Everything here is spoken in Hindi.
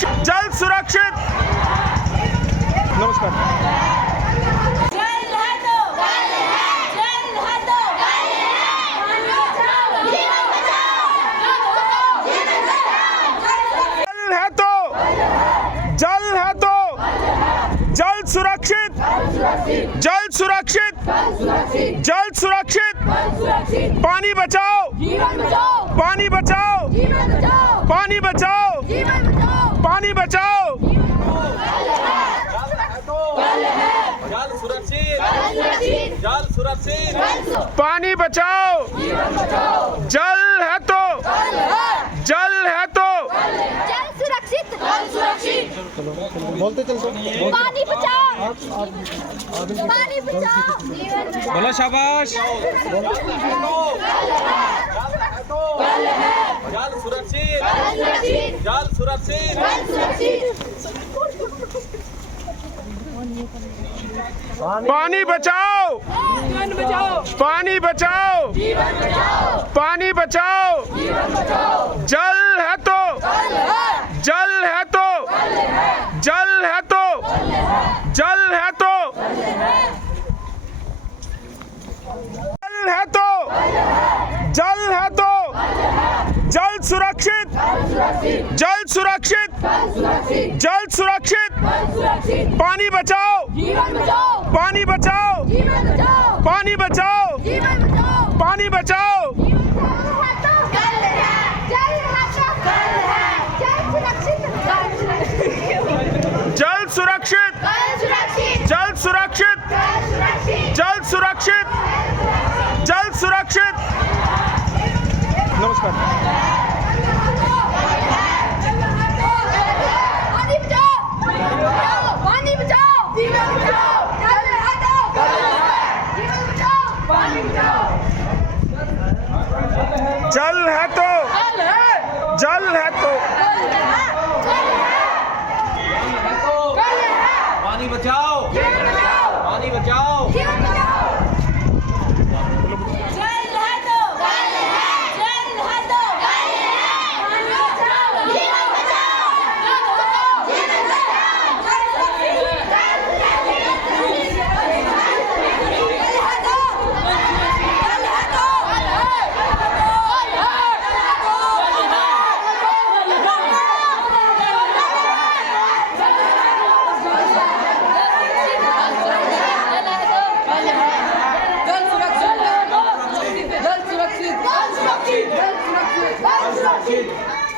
सुरक्षित, जल सुरक्षित। नमस्कार। जल सुरक्षित, जल सुरक्षित, जल सुरक्षित। पानी बचाओ, पानी बचाओ, पानी बचाओ, पानी बचाओ। जल सुरक्षित, जल सुरक्षित। पानी बचाओ, जल है तो, जल है तो। जल सुरक्षित, जल सुरक्षित। बोलते चलते पानी बचाओ, पानी बचाओ। बोलो शाबाश। जल सुरक्षित, जल सुरक्षित। पानी बचाओ, पानी बचाओ, पानी बचाओ। जल है तो, जल है तो, जल है तो, जल है तो, जल है तो, जल है तो। जल सुरक्षित, जल सुरक्षित, जल सुरक्षित। पानी बचाओ, पानी बचाओ, पानी बचाओ, पानी बचाओ। जल सुरक्षित, जल सुरक्षित, जल सुरक्षित, जल सुरक्षित। नमस्कार। जल है तो, जल है तो। पानी बचाओ, पानी बचाओ। जल सुरक्षित, जल सुरक्षित, जल सुरक्षित, जल सुरक्षित।